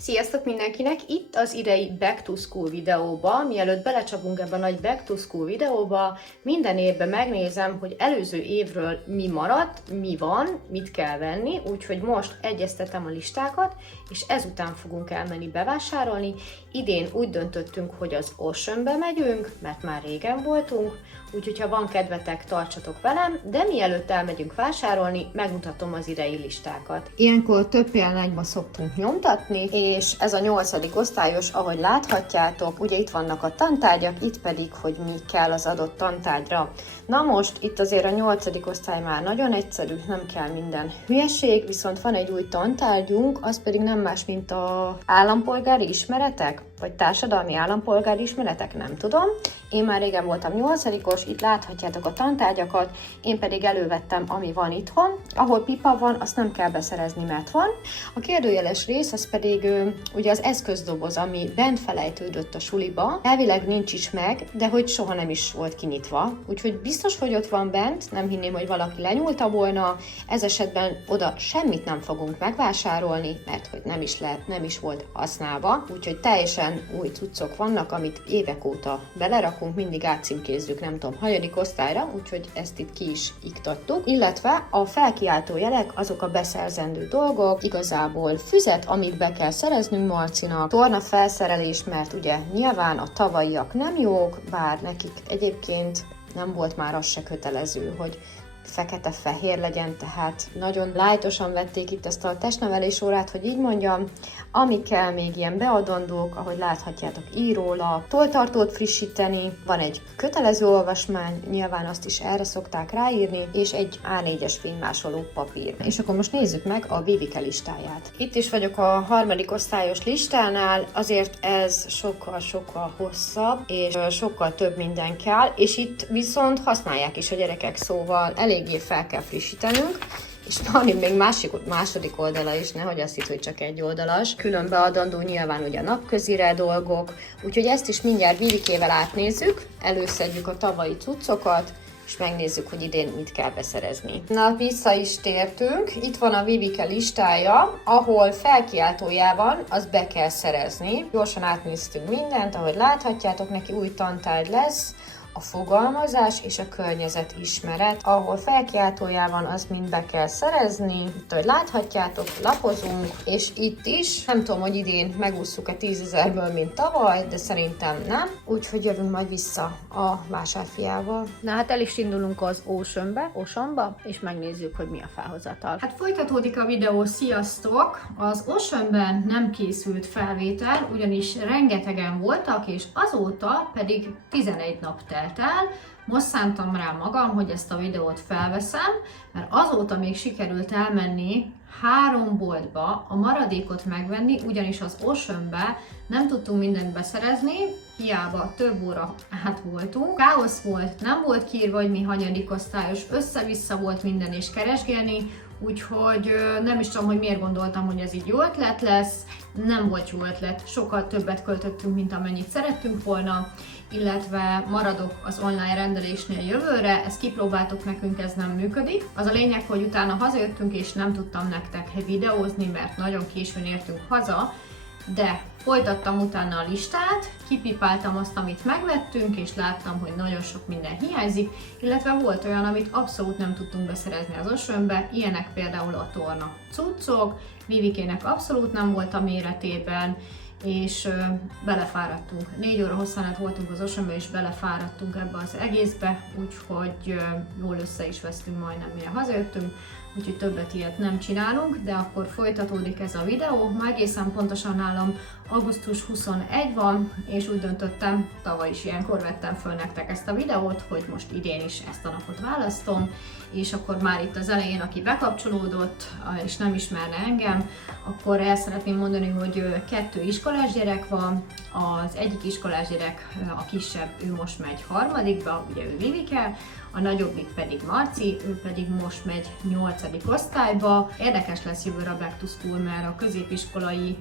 Sziasztok mindenkinek! Itt az idei Back to School videóba. Mielőtt belecsapunk ebbe a nagy Back to School videóba, minden évben megnézem, hogy előző évről mi maradt, mi van, mit kell venni, úgyhogy most egyeztetem a listákat, és ezután fogunk elmenni bevásárolni. Idén úgy döntöttünk, hogy az Oceanbe megyünk, mert már régen voltunk, úgyhogy ha van kedvetek, tartsatok velem, de mielőtt elmegyünk vásárolni, megmutatom az idei listákat. Ilyenkor több példányba szoktunk nyomtatni, és ez a 8. osztályos, ahogy láthatjátok, ugye itt vannak a tantárgyak, itt pedig, hogy mi kell az adott tantárgyra. Na most, itt azért a 8. osztály már nagyon egyszerű, nem kell minden hülyeség, viszont van egy új tantárgyunk, az pedig nem más, mint az állampolgári ismeretek, vagy társadalmi állampolgári ismeretek, nem tudom. Én már régen voltam 8-os, itt láthatjátok a tantárgyakat, én pedig elővettem, ami van itthon. Ahol pipa van, azt nem kell beszerezni, mert van. A kérdőjeles rész, az pedig ugye az eszközdoboz, ami bent felejtődött a suliba. Elvileg nincs is meg, de hogy soha nem is volt kinyitva. Úgyhogy biztos, hogy ott van bent, nem hinném, hogy valaki lenyúlta volna. Ez esetben oda semmit nem fogunk megvásárolni, mert hogy nem is volt használva. Úgyhogy teljesen új cuccok vannak, amit évek óta belerakunk, mindig átcímkézzük, nem tudom, 4. osztályra, úgyhogy ezt itt ki is iktattuk. Illetve a felkiáltó jelek, azok a beszerzendő dolgok, igazából füzet, amit be kell szereznünk Marcinak, torna felszerelés, mert ugye nyilván a tavalyiak nem jók, bár nekik egyébként nem volt már az se kötelező, hogy fekete-fehér legyen, tehát nagyon lájtosan vették itt ezt a testnevelés órát, hogy így mondjam. Ami kell még ilyen beadandók, ahogy láthatjátok, írólap, tolltartót frissíteni, van egy kötelező olvasmány, nyilván azt is erre szokták ráírni, és egy A4-es fénymásoló papír. És akkor most nézzük meg a Vivike listáját. Itt is vagyok a 3. osztályos listánál, azért ez sokkal hosszabb, és sokkal több minden kell, és itt viszont használják is a gyerekek, szóval eléggé fel kell frissítenünk, és van itt még második oldala is, nehogy azt hitt, hogy csak egy oldalas. Külön beadandó nyilván ugye napközire dolgok, úgyhogy ezt is mindjárt Vivikével átnézzük, előszedjük a tavalyi cuccokat, és megnézzük, hogy idén mit kell beszerezni. Na, vissza is tértünk, itt van a Vivike listája, ahol felkiáltójában az be kell szerezni. Gyorsan átnéztünk mindent, ahogy láthatjátok, neki új tantárgy lesz, a fogalmazás és a környezetismeret, ahol felkiáltójában az mind be kell szerezni. Itt, ahogy láthatjátok, lapozunk, és itt is, nem tudom, hogy idén megússzuk-e 10 000-ből, mint tavaly, de szerintem nem. Úgyhogy jövünk majd vissza a vásárfiával. Na hát el is indulunk az Oceanba, és megnézzük, hogy mi a felhozatal. Hát folytatódik a videó, sziasztok! Az Oceanben nem készült felvétel, ugyanis rengetegen voltak, és azóta pedig 11 nap telt el. Most szántam rá magam, hogy ezt a videót felveszem, mert azóta még sikerült elmenni 3 boltba, a maradékot megvenni, ugyanis az Oceanbe nem tudtunk mindent beszerezni, hiába több óra át voltunk. Káosz volt, nem volt kiírva, hogy mi hanyadik osztályos, össze-vissza volt minden és keresgélni, úgyhogy nem is tudom, hogy miért gondoltam, hogy ez így jó ötlet lesz. Nem volt jó ötlet, sokkal többet költöttünk, mint amennyit szerettünk volna, illetve maradok az online rendelésnél jövőre, ezt kipróbáltuk, nekünk ez nem működik. Az a lényeg, hogy utána hazajöttünk, és nem tudtam nektek videózni, mert nagyon későn értünk haza, de folytattam utána a listát, kipipáltam azt, amit megvettünk, és láttam, hogy nagyon sok minden hiányzik, illetve volt olyan, amit abszolút nem tudtunk beszerezni az Oceanbe, ilyenek például a torna cuccok, Vivikének abszolút nem volt a méretében, és belefáradtunk. 4 óra hosszán voltunk az Oceanbe, és belefáradtunk ebbe az egészbe, úgyhogy jól össze is vesztünk majdnem, mire hazajöttünk, úgyhogy többet ilyet nem csinálunk, de akkor folytatódik ez a videó. Ma egészen pontosan nálam augusztus 21 van, és úgy döntöttem, tavaly is ilyenkor vettem föl nektek ezt a videót, hogy most idén is ezt a napot választom, és akkor már itt az elején, aki bekapcsolódott, és nem ismerne engem, akkor el szeretném mondani, hogy 2 iskolás gyerek van, az egyik iskolás gyerek, a kisebb, ő most megy 3-ba, ugye ő Vivike, a nagyobbik pedig Marci, ő pedig most megy 8. osztályba. Érdekes lesz jövőre a Back to School, mert a középiskolai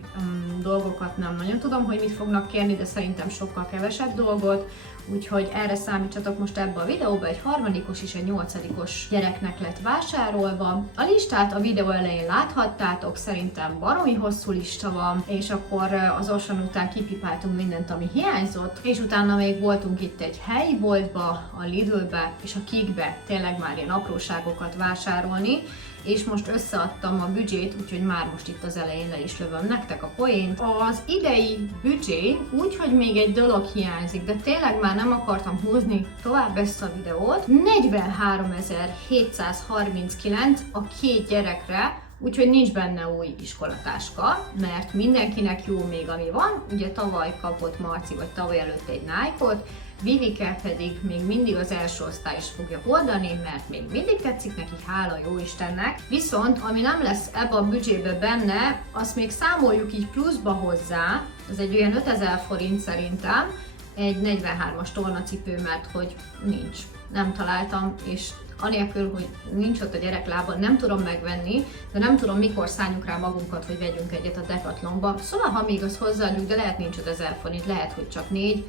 dolgokat nem nagyon tudom, hogy mit fognak kérni, de szerintem sokkal kevesebb dolgot, úgyhogy erre számítsatok most ebbe a videóba, egy harmadikos és egy 8-os gyereknek lett vásárolva. A listát a videó elején láthattátok, szerintem baromi hosszú lista van, és akkor az Auchan után kipipáltunk mindent, ami hiányzott, és utána még voltunk itt egy helyi boltba, a Lidlbe és a Kikbe, tényleg már ilyen apróságokat vásárolni, és most összeadtam a büdzsét, úgyhogy már most itt az elején le is lövöm nektek a poént. Az idei büdzsé úgy, hogy még egy dolog hiányzik, de tényleg már nem akartam húzni tovább ezt a videót. 43.739 a 2 gyerekre, úgyhogy nincs benne új iskolatáska, mert mindenkinek jó még ami van. Ugye tavaly kapott Marci, vagy tavaly előtt egy Nike-ot, Vivike pedig még mindig az első osztály is fogja hordani, mert még mindig tetszik neki, hála jó Istennek. Viszont ami nem lesz ebbe a büdzsébe benne, azt még számoljuk így pluszba hozzá, ez egy olyan 5000 forint szerintem, egy 43-as tornacipő, mert hogy nincs, nem találtam, és anélkül, hogy nincs ott a gyereklába, nem tudom megvenni, de nem tudom, mikor szálljuk rá magunkat, hogy vegyünk egyet a Decathlonba. Szóval, ha még az hozzáadjuk, de lehet nincs 5000 forint, lehet, hogy csak 4,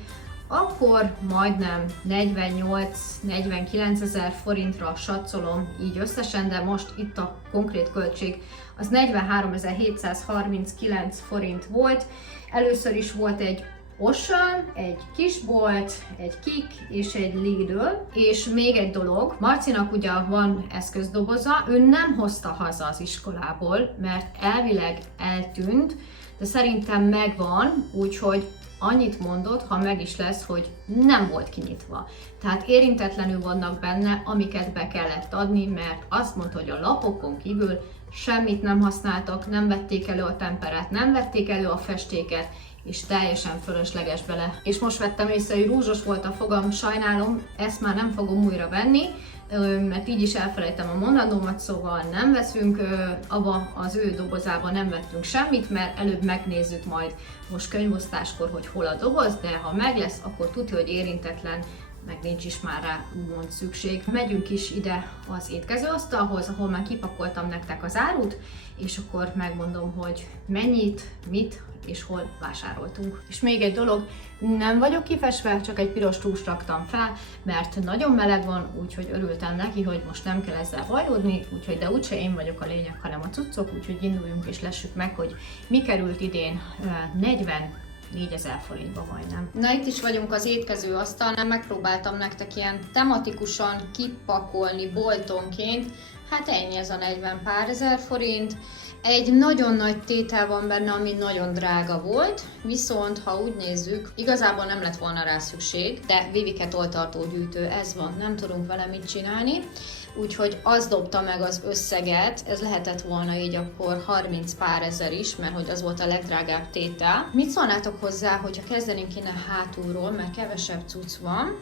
akkor majdnem 48-49 ezer forintra satszolom így összesen, de most itt a konkrét költség az 43.739 forint volt. Először is volt egy Auchan, egy kisbolt, egy Kik és egy Lidl, és még egy dolog, Marcinak ugye van eszközdoboza, ő nem hozta haza az iskolából, mert elvileg eltűnt, de szerintem megvan, úgyhogy annyit mondott, ha meg is lesz, hogy nem volt kinyitva. Tehát érintetlenül vannak benne, amiket be kellett adni, mert azt mondta, hogy a lapokon kívül semmit nem használtak, nem vették elő a temperát, nem vették elő a festéket, és teljesen fölösleges bele. És most vettem észre, hogy rúzsos volt a fogam, sajnálom, ezt már nem fogom újra venni, mert így is elfelejtem a mondandómat, szóval nem veszünk, abba az ő dobozába nem vettünk semmit, mert előbb megnézzük majd most könyvosztáskor, hogy hol a doboz, de ha meg lesz, akkor tudja, hogy érintetlen, meg nincs is már rá úgymond szükség. Megyünk is ide az étkezőasztalhoz, ahol már kipakoltam nektek az árut, és akkor megmondom, hogy mennyit, mit és hol vásároltunk. És még egy dolog, nem vagyok kifesve, csak egy piros túst raktam fel, mert nagyon meleg van, úgyhogy örültem neki, hogy most nem kell ezzel bajlódni, úgyhogy de úgyse én vagyok a lényeg, hanem a cuccok, úgyhogy induljunk és lessük meg, hogy mi került idén 44.000 forintba majdnem. Na itt is vagyunk az étkezőasztalnál, megpróbáltam nektek ilyen tematikusan kipakolni boltonként, hát ennyi ez a 40 pár ezer forint. Egy nagyon nagy tétel van benne, ami nagyon drága volt, viszont ha úgy nézzük, igazából nem lett volna rá szükség, de Vivike tolltartó gyűjtő, ez van, nem tudunk vele mit csinálni, úgyhogy az dobta meg az összeget, ez lehetett volna így akkor 30 pár ezer is, mert hogy az volt a legdrágább tétel. Mit szólnátok hozzá, hogyha kezdenénk innen hátulról, mert kevesebb cucc van,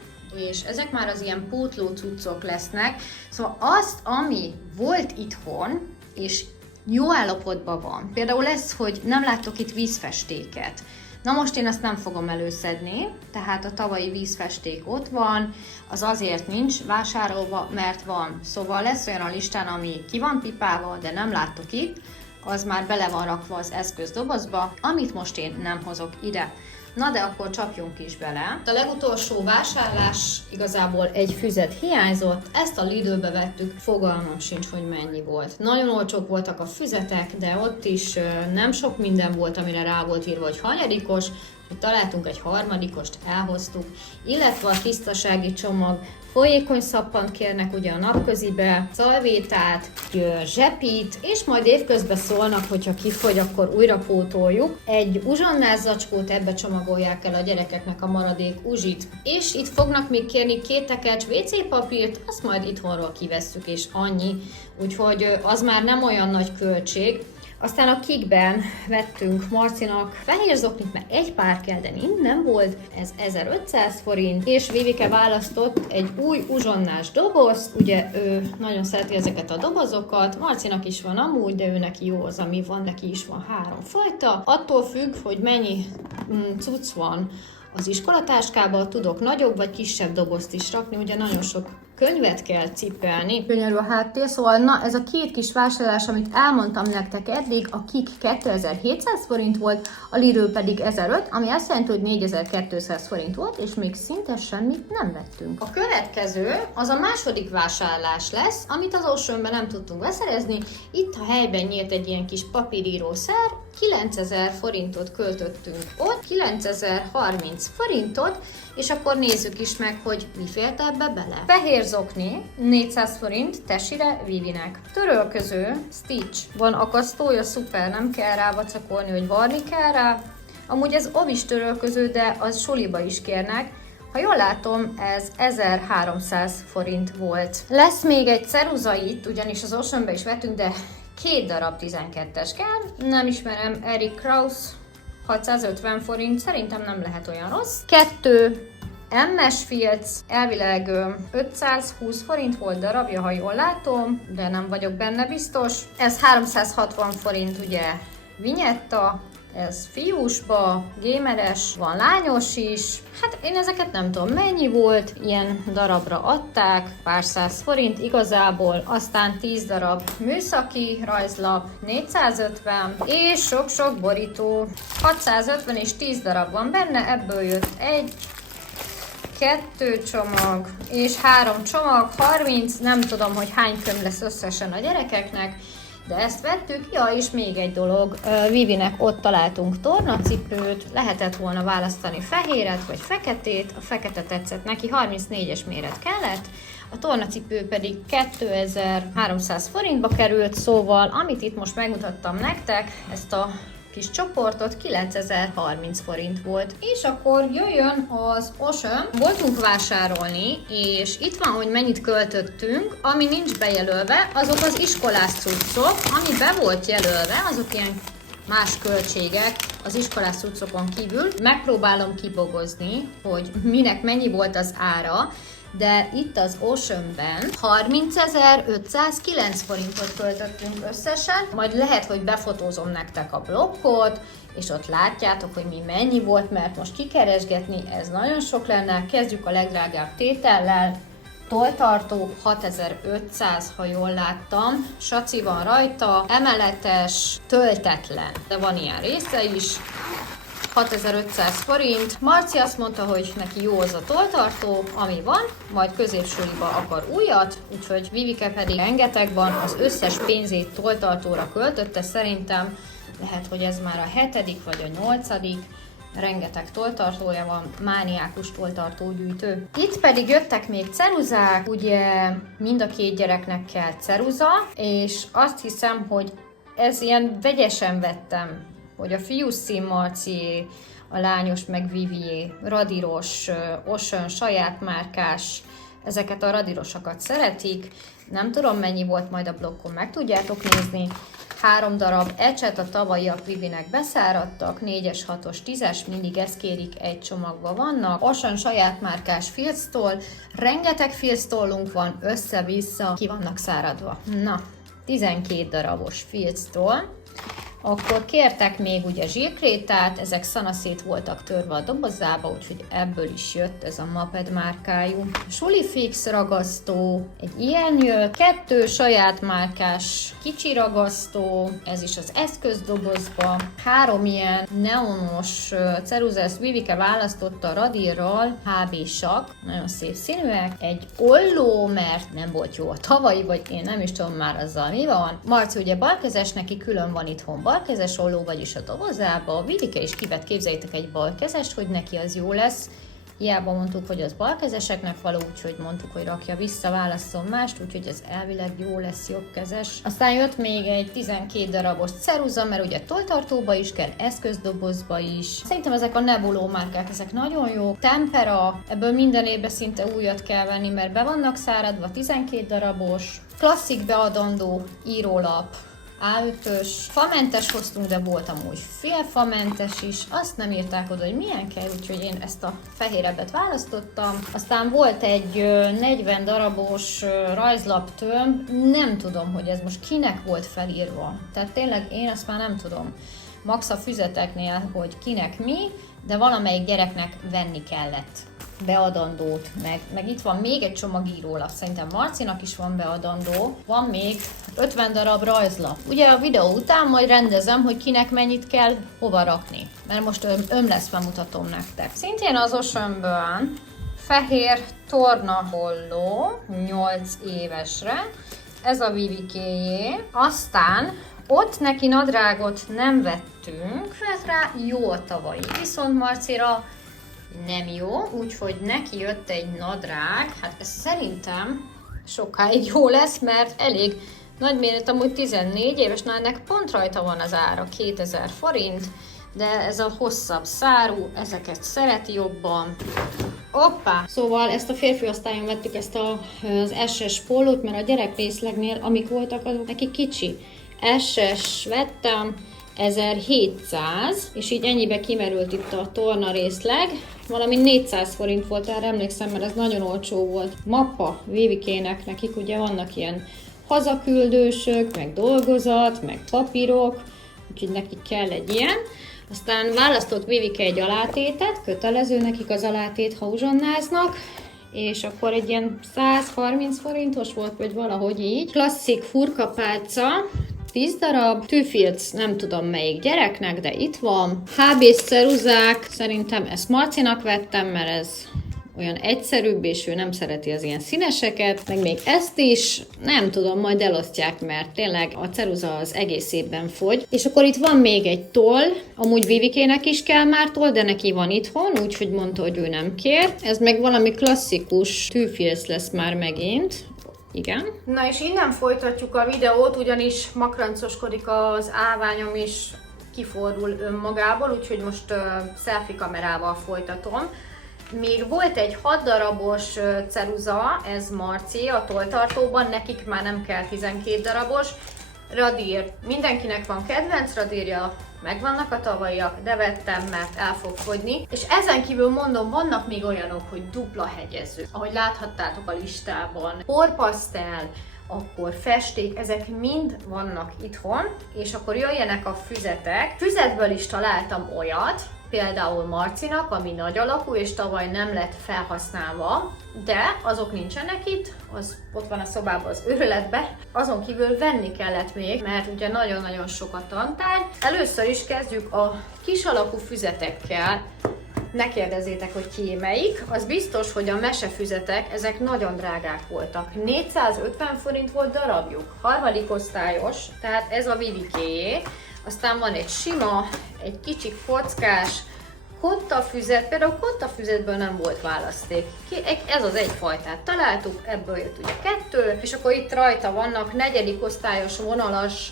és ezek már az ilyen pótló cuccok lesznek, szóval azt, ami volt itthon, és jó állapotban van. Például lesz, hogy nem láttok itt vízfestéket. Na most én azt nem fogom előszedni, tehát a tavalyi vízfesték ott van, az azért nincs vásárolva, mert van. Szóval lesz olyan a listán, ami ki van pipálva, de nem láttok itt, az már bele van rakva az eszközdobozba, amit most én nem hozok ide. Na de akkor csapjunk is bele. A legutolsó vásárlás igazából egy füzet hiányzott, ezt a Lidlbe vettük, fogalmam sincs, hogy mennyi volt. Nagyon olcsók voltak a füzetek, de ott is nem sok minden volt, amire rá volt írva, hogy hanyadikos, hogy találtunk egy harmadikost, elhoztuk, illetve a tisztasági csomag, folyékony szappant kérnek ugye a napközibe, szalvétát, zsepit, és majd évközben szólnak, hogyha kifogy, akkor újra pótoljuk. Egy uzsonnás zacskót, ebbe csomagolják el a gyerekeknek a maradék uzsit, és itt fognak még kérni 2 tekercs WC papírt, azt majd itthonról kivesszük, és annyi, úgyhogy az már nem olyan nagy költség. Aztán a Kikben vettünk Marcinak fehér zoknit, mert egy pár kell, de nem volt, ez 1500 forint, és Vivike választott egy új uzsonnás dobozt, ugye ő nagyon szereti ezeket a dobozokat, Marcinak is van amúgy, de ő neki jó az, ami van, neki is van 3 fajta, attól függ, hogy mennyi cucc van az iskolatáskában, tudok nagyobb vagy kisebb dobozt is rakni, ugye nagyon sok könyvet kell cipelni. Könyörű a háttér, szóval na, ez a két kis vásárlás, amit elmondtam nektek eddig, a Kik 2700 forint volt, a Lidl pedig 1005, ami azt jelenti, hogy 4200 forint volt, és még szinte semmit nem vettünk. A következő az a második vásárlás lesz, amit az Oceanben nem tudtunk beszerezni. Itt a helyben nyílt egy ilyen kis papírírószer, 9000 forintot költöttünk ott, 9030 forintot, és akkor nézzük is meg, hogy mi félt ebbe bele. Fehér zokni, 400 forint, tesire, Vivinek. Törölköző, Stitch. Van akasztója, szuper, nem kell rá vacakolni, hogy varni kell rá. Amúgy ez ovis törölköző, de az soliba is kérnek. Ha jól látom, ez 1300 forint volt. Lesz még egy ceruza itt, ugyanis az Oceanbe is vettünk, de 2 darab 12-es kell. Nem ismerem, Eric Krauss, 650 forint, szerintem nem lehet olyan rossz. 2 MS Fields, elvileg 520 forint volt darabja, ha jól látom, de nem vagyok benne biztos. Ez 360 forint, ugye, vinyetta, ez fiúsba, gameres, van lányos is. Hát én ezeket nem tudom mennyi volt, ilyen darabra adták, pár száz forint igazából, aztán 10 darab műszaki rajzlap, 450, és sok-sok borító, 650 és 10 darab van benne, ebből jött 1, 2 csomag és 3 csomag, 30, nem tudom, hogy hány könyv lesz összesen a gyerekeknek, de ezt vettük. Ja, és még egy dolog, Vivinek ott találtunk tornacipőt, lehetett volna választani fehéret vagy feketét, a fekete tetszett neki, 34-es méret kellett, a tornacipő pedig 2300 forintba került, szóval amit itt most megmutattam nektek, ezt a kis csoportot 9030 forint volt. És akkor jöjjön az Ocean. Voltunk vásárolni, és itt van, hogy mennyit költöttünk. Ami nincs bejelölve, azok az iskolás cuccok. Ami be volt jelölve, azok ilyen más költségek az iskolás cuccokon kívül. Megpróbálom kibogozni, hogy minek mennyi volt az ára, de itt az Oceanben 30.509 forintot költöttünk összesen, majd lehet, hogy befotózom nektek a blokkot, és ott látjátok, hogy mi mennyi volt, mert most kikeresgetni ez nagyon sok lenne. Kezdjük a legdrágább tétellel. Tolltartó 6500, ha jól láttam, saci van rajta, emeletes, töltetlen, de van ilyen része is. 6500 forint. Marci azt mondta, hogy neki jó az a tolltartó, ami van, majd középsuliba akar újat, úgyhogy Vivike pedig rengeteg van, az összes pénzét tolltartóra költötte, szerintem lehet, hogy ez már a 7. vagy a 8. Rengeteg tolltartója van, mániákus tolltartógyűjtő. Itt pedig jöttek még ceruzák, ugye mind a két gyereknek kell ceruza, és azt hiszem, hogy ez ilyen vegyesen vettem, hogy a fiú szín Marcié, a lányos meg Vivié, radíros, Ocean, saját márkás, ezeket a radírosokat szeretik. Nem tudom mennyi volt, majd a blokkon meg tudjátok nézni. 3 darab ecset, a tavalyiak Vivinek beszáradtak, 4-es, 6-os, 10-es, mindig ezt kérik, egy csomagban vannak. Ocean saját márkás filctoll, rengeteg filctollunk van, össze-vissza, ki vannak száradva. Na, 12 darabos filctoll. Akkor kértek még ugye zsírkrétát, ezek szanaszét voltak törve a dobozába, úgyhogy ebből is jött ez a Maped márkájú. Sulifix ragasztó, egy ilyen jött, 2 saját márkás kicsi ragasztó, ez is az eszközdobozba, 3 ilyen neonos ceruza, ezt Vivike választotta radírral, HB sak, nagyon szép színűek, egy olló, mert nem volt jó a tavalyi, vagy én nem is tudom már azzal mi van. Marci ugye balkezes, neki külön van itthon balkezes olló, vagyis a dobozába. Vivike is kivett, képzeljétek, egy balkezest, hogy neki az jó lesz. Hiába mondtuk, hogy az balkezeseknek való, úgyhogy mondtuk, hogy rakja vissza, válasszon mást, úgyhogy ez elvileg jó lesz, jobbkezes. Aztán jött még egy 12 darabos ceruza, mert ugye tolltartóba is kell, eszközdobozba is. Szerintem ezek a Nebuló márkák, ezek nagyon jó. Tempera, ebből minden évben szinte újat kell venni, mert be vannak száradva, 12 darabos. Klasszik beadandó írólap, A5-ös, famentes hoztunk, de volt amúgy félfamentes is, azt nem írták oda, hogy milyen kell, úgyhogy én ezt a fehérebbet választottam. Aztán volt egy 40 darabos rajzlaptömb, nem tudom, hogy ez most kinek volt felírva. Tehát tényleg én azt már nem tudom. Max a füzeteknél, hogy kinek mi, de valamelyik gyereknek venni kellett. beadandót, meg itt van még egy csomagírólap, szerintem Marcinak is van beadandó, van még 50 darab rajzlap. Ugye a videó után majd rendezem, hogy kinek mennyit kell hova rakni, mert most ömlesz bemutatom nektek. Szintén az Oceanből fehér tornaholló 8 évesre, ez a Vivikéjé, aztán ott neki nadrágot nem vettünk, mert rá jó a tavalyi, viszont Marcira nem jó, úgyhogy neki jött egy nadrág, hát ez szerintem sokáig jó lesz, mert elég nagyméret, amúgy 14 éves, na ennek pont rajta van az ára, 2000 forint, de ez a hosszabb szárú, ezeket szereti jobban. Hoppá! Szóval ezt a férfi osztályon vettük ezt az SS pólót, mert a gyerekrészlegnél, amik voltak, azok neki kicsi. SS vettem, 1700, és így ennyibe kimerült itt a torna részleg. Valami 400 forint volt, erre emlékszem, mert ez nagyon olcsó volt. Mappa Vivikének, nekik ugye vannak ilyen hazaküldősök, meg dolgozat, meg papírok, úgyhogy nekik kell egy ilyen. Aztán választott Vivike egy alátétet, kötelező nekik az alátét, ha uzsonnáznak, és akkor egy ilyen 130 forintos volt, vagy valahogy így. Klasszik furkapálca, 10 darab, tűfilc, nem tudom melyik gyereknek, de itt van. HB-s ceruzák, szerintem ezt Marcinak vettem, mert ez olyan egyszerűbb, és ő nem szereti az ilyen színeseket, meg még ezt is, nem tudom, majd elosztják, mert tényleg a ceruza az egész évben fogy. És akkor itt van még egy toll, amúgy Vivikének is kell már toll, de neki van itthon, úgyhogy mondta, hogy ő nem kér. Ez meg valami klasszikus tűfilc lesz már megint. Igen. Na és innen folytatjuk a videót, ugyanis makrancoskodik az állványom, és kifordul önmagából, úgyhogy most selfie kamerával folytatom. Még volt egy 6 darabos ceruza, ez Marci a tolltartóban, nekik már nem kell 12 darabos. Radír, mindenkinek van kedvenc radírja, megvannak a tavalyiak, de vettem, mert el fog fogyni. És ezen kívül mondom, vannak még olyanok, hogy dupla hegyező. Ahogy láthattátok a listában, porpasztel, akkor festék, ezek mind vannak itthon, és akkor jöjjenek a füzetek. Füzetből is találtam olyat, például Marcinak, ami nagy alakú, és tavaly nem lett felhasználva, de azok nincsenek itt, az ott van a szobában az őrületben. Azon kívül venni kellett még, mert ugye nagyon-nagyon sok a tantárgy. Először is kezdjük a kis alakú füzetekkel. Ne kérdezzétek, hogy ki melyik. Az biztos, hogy a mesefüzetek, ezek nagyon drágák voltak. 450 forint volt darabjuk. Harmadik osztályos, tehát ez a Vivikéjé. Aztán van egy sima, egy kicsi kockás kottafüzet, például kottafüzetből nem volt választék. Ez az egyfajtát találtuk, ebből jött ugye 2, és akkor itt rajta vannak negyedik osztályos vonalas,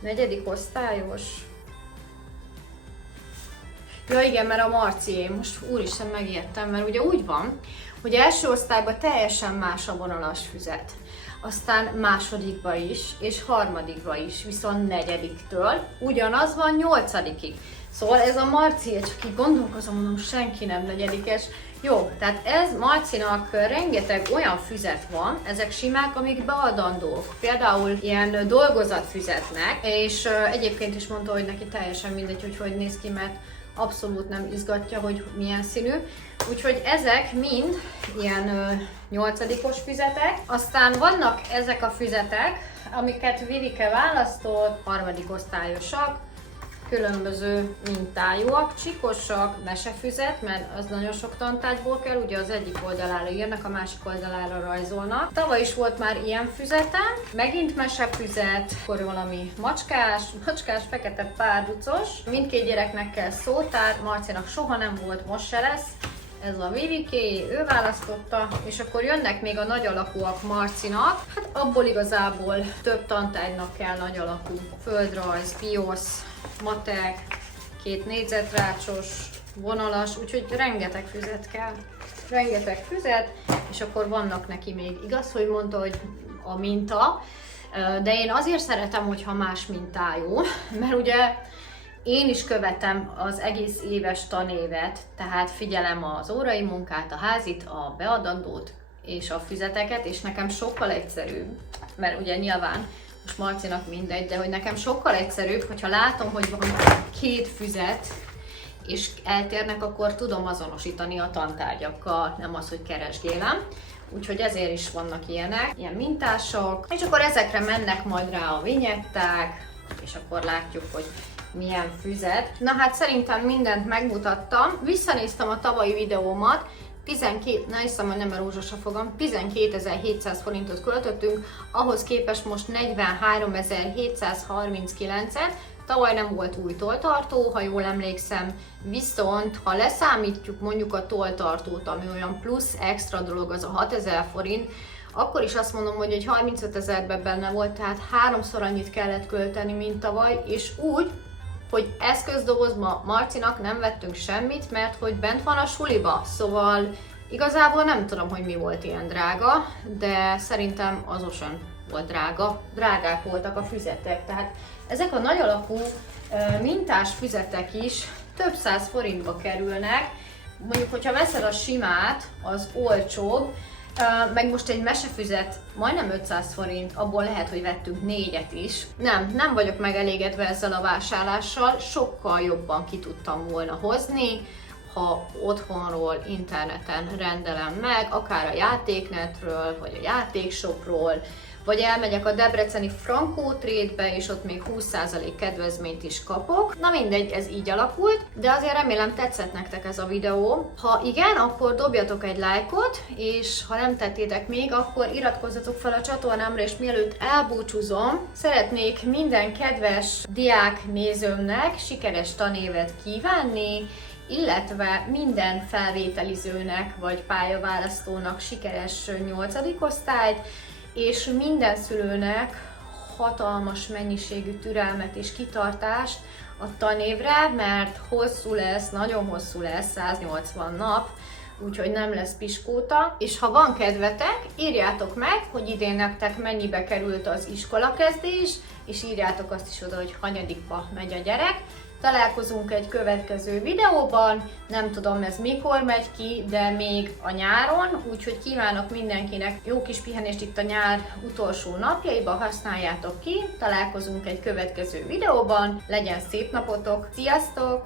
negyedik osztályos, ja igen, mert a Marcié, most úristen megijedtem, mert ugye úgy van, hogy első osztályban teljesen más a vonalas füzet. Aztán másodikba is, és harmadikba is, viszont negyediktől ugyanaz van 8-ig. Szóval ez a Marci, csak így gondolkozom, mondom, senki nem negyedikes. Jó, tehát ez Marcinak rengeteg olyan füzet van, ezek simák, amik beadandók. Például ilyen dolgozatfüzetnek, és egyébként is mondta, hogy neki teljesen mindegy, hogy néz ki, mert abszolút nem izgatja, hogy milyen színű. Úgyhogy ezek mind ilyen 8-os füzetek. Aztán vannak ezek a füzetek, amiket Vivike választott, harmadik osztályosak, különböző mintájúak, csikosak, mesefüzet, mert az nagyon sok tantárgyból kell, ugye az egyik oldalára írnak, a másik oldalára rajzolnak. Tavaly is volt már ilyen füzetem, megint mesefüzet, akkor valami macskás, fekete párducos. Mindkét gyereknek kell szótár, Marcinak soha nem volt, most se lesz. Ez a Viviké, ő választotta, és akkor jönnek még a nagy alakúak Marcinak. Hát abból igazából több tantárgynak kell nagy alakú. Földrajz, biosz, matek, 2 négyzetrácsos, vonalas, úgyhogy rengeteg füzet kell. Rengeteg füzet, és akkor vannak neki még, igaz, hogy mondta, hogy a minta, de én azért szeretem, hogyha más mintájú, mert ugye én is követem az egész éves tanévet, tehát figyelem az órai munkát, a házit, a beadandót és a füzeteket, és nekem sokkal egyszerűbb, mert ugye nyilván most Marcinak mindegy, de hogy nekem sokkal egyszerűbb, hogyha látom, hogy van 2 füzet, és eltérnek, akkor tudom azonosítani a tantárgyakkal, nem az, hogy keresgélem. Úgyhogy ezért is vannak ilyenek, ilyen mintások, és akkor ezekre mennek majd rá a vinyetták, és akkor látjuk, hogy milyen füzet. Na hát szerintem mindent megmutattam. Visszanéztem a tavalyi videómat, 12.700 forintot költöttünk, ahhoz képest most 43.739-et. Tavaly nem volt új tolltartó, ha jól emlékszem, viszont ha leszámítjuk mondjuk a tolltartót, ami olyan plusz extra dolog, az a 6000 forint, akkor is azt mondom, hogy egy 35 000-ben benne volt, tehát 3-szor annyit kellett költeni, mint tavaly, és úgy, hogy eszközdobozba Marcinak nem vettünk semmit, mert hogy bent van a suliba, szóval igazából nem tudom, hogy mi volt ilyen drága, de szerintem az sem volt drága. Drágák voltak a füzetek, tehát ezek a nagy alakú mintás füzetek is több 100 forintba kerülnek. Mondjuk, hogyha veszed a simát, az olcsóbb, meg most egy mesefüzet majdnem 500 forint, abból lehet, hogy vettünk 4-et is. Nem vagyok megelégedve ezzel a vásárlással, sokkal jobban ki tudtam volna hozni, ha otthonról, interneten rendelem meg, akár a játéknetről, vagy a játékshopról, vagy elmegyek a debreceni Frankó Trade-be, és ott még 20% kedvezményt is kapok. Na mindegy, ez így alakult, de azért remélem tetszett nektek ez a videó. Ha igen, akkor dobjatok egy lájkot, és ha nem tettétek még, akkor iratkozzatok fel a csatornámra, és mielőtt elbúcsúzom, szeretnék minden kedves diák nézőmnek sikeres tanévet kívánni, illetve minden felvételizőnek vagy pályaválasztónak sikeres 8. osztályt, és minden szülőnek hatalmas mennyiségű türelmet és kitartást a tanévre, mert hosszú lesz, nagyon hosszú lesz, 180 nap, úgyhogy nem lesz piskóta. És ha van kedvetek, írjátok meg, hogy idén nektek mennyibe került az iskolakezdés, és írjátok azt is oda, hogy hanyadikba megy a gyerek. Találkozunk egy következő videóban, nem tudom ez mikor megy ki, de még a nyáron, úgyhogy kívánok mindenkinek jó kis pihenést itt a nyár utolsó napjaiba, használjátok ki, találkozunk egy következő videóban, legyen szép napotok, sziasztok!